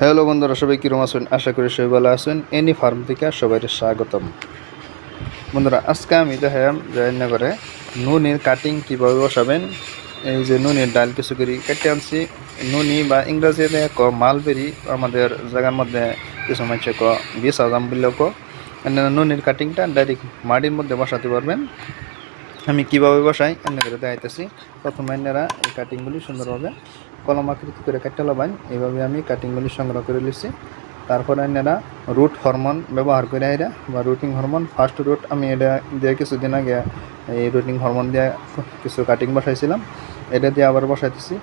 Hello বন্ধুরা, সবাই কিরম আছেন? আশা করি সবাই ভালো আছেন। এনি ফার্ম থেকে সবাই স্বাগতম। বন্ধুরা, আজকে আমি দেখাম রান্না করে নুনের কাটিং কীভাবে বসাবেন। এই যে নুনের ডাল কিছু করি কেটে আনছি। নুনি বা ইংরাজিতে ক, মালবেরি। আমাদের জায়গার মধ্যে কিছু মানুষ ক বিষ আজাম বললেও ক। নুনের কাটিংটা ডাইরেক্ট মাটির মধ্যে বসাতে পারবেন। আমি কীভাবে বসাই? করে দেখাইতেছি। প্রথমে এনারা এই কাটিংগুলি সুন্দরভাবে কলম আকৃতি করে কেটে লবান এইভাবে আমি কাটিংগুলি সংগ্রহ করে লিছি তারপরে এনারা রুট হরমোন ব্যবহার করে এরা বা রুটিং হরমোন ফার্স্ট রুট আমি এটা দিয়ে কিছুদিন আগে এই রুটিং হরমোন দিয়ে কিছু কাটিং বসাইছিলাম। এটা দিয়ে আবার বসাইতেছি।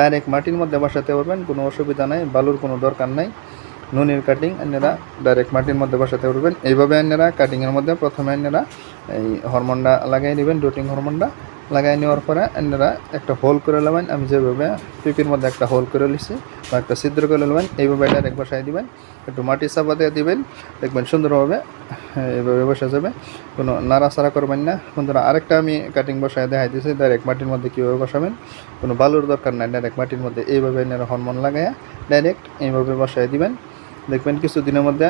ডাইরেক্ট মাটির মধ্যে বসাতে পারবেন, কোনো অসুবিধা নাই, বালুর কোনো দরকার নাই। নুনের কাটিং এনারা ডাইরেক্ট মাটির মধ্যে বসাতে পারবেন এইভাবে এনারা কাটিংয়ের মধ্যে প্রথমে এনারা এই হরমোনটা লাগাই নেবেন রুটিং হরমোনটা লাগাই নেওয়ার পরে এনারা একটা হোল করে নেবেন আমি যেভাবে পিপির মধ্যে একটা হোল করে নিছি বা একটা ছিদ্র করে নেবেন এইভাবে ডাইরেক্ট বসাই দিবেন। একটু মাটি চাপা দিয়ে দিবেন, দেখবেন সুন্দরভাবে এইভাবে বসা যাবে। কোনো নাড়াচাড়া করবেন না। বন্ধুরা, আরেকটা আমি কাটিং বসায় দেখাই দিয়েছি ডাইরেক্ট মাটির মধ্যে কীভাবে বসাবেন। কোনো বালুর দরকার নাই ডাইরেক্ট মাটির মধ্যে এইভাবে এনারা হরমোন লাগাইয়া ডাইরেক্ট এইভাবে বসাই দিবেন। দেখবেন কিছু দিনের মধ্যে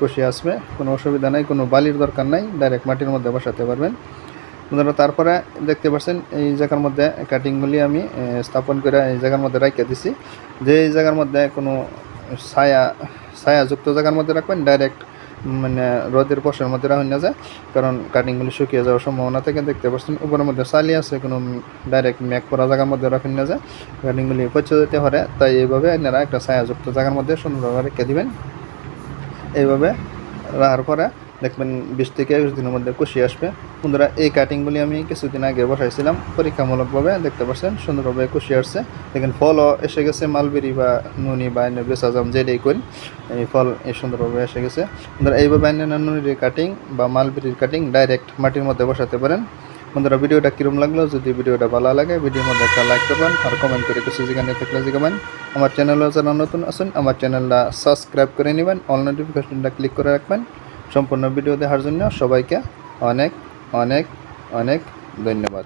কষি আসবে, কোনো অসুবিধা নাই, কোনো বালির দরকার নাই ডাইরেক্ট মাটির মধ্যে বসাতে পারবেন। বন্ধুরা তারপরে দেখতে পাচ্ছেন এই জায়গার মধ্যে কাটিংগুলি আমি স্থাপন করে এই জায়গার মধ্যে রাখিয়ে দিছি। যে এই জায়গার মধ্যে কোনো ছায়া, ছায়াযুক্ত জায়গার মধ্যে রাখবেন ডাইরেক্ট মানে রোদের পশের মধ্যে রাখুন না যায়, কারণ কাটিংগুলি শুকিয়ে যাওয়ার সম্ভাবনা থেকে, দেখতে পাচ্ছেন। উপরের মধ্যে চালি আছে, কোনো ডাইরেক্ট ম্যাক করা জায়গার মধ্যে রাখুন না যায়। কাটিংগুলি পচে যেতে পারে, তাই এইভাবে আপনারা একটা ছায়াযুক্ত জায়গার মধ্যে সুন্দরভাবে রেখে দিবেন। এইভাবে রাখার পরে দেখবেন বিশ থেকে একুশ দিনের মধ্যে কুশি আসবে। বন্ধুরা, এই কাটিংগুলি আমি কিছুদিন আগে বসাইছিলাম। পরীক্ষামূলকভাবে দেখতে পাচ্ছেন, সুন্দরভাবে কুশি আসছে। দেখেন ফলও এসে গেছে, মালবেরি বা নুনি বা এনে বেসাজাম যেটাই করি, এই ফল এই সুন্দরভাবে এসে গেছে। বন্ধুরা, এইভাবে এনে নুনির কাটিং বা মালবেরির কাটিং ডাইরেক্ট মাটির মধ্যে বসাতে পারেন। বন্ধুরা, ভিডিওটা কিরম লাগল? যদি ভিডিওটা ভালো লাগে, ভিডিওর মধ্যে একটা লাইক করবেন আর কমেন্ট করে কিছু যেখানে থাকলে জিগাবেন আমার চ্যানেলও যারা নতুন আছেন, আমার চ্যানেলটা সাবস্ক্রাইব করে নেবেন অল নোটিফিকেশনটা ক্লিক করে রাখবেন। সম্পূর্ণ ভিডিও দেখার জন্য সবাইকে অনেক অনেক অনেক ধন্যবাদ।